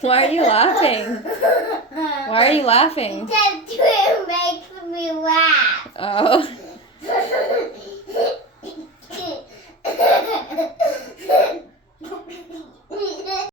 Why are you laughing? Why are you laughing? Because it makes me laugh. Oh.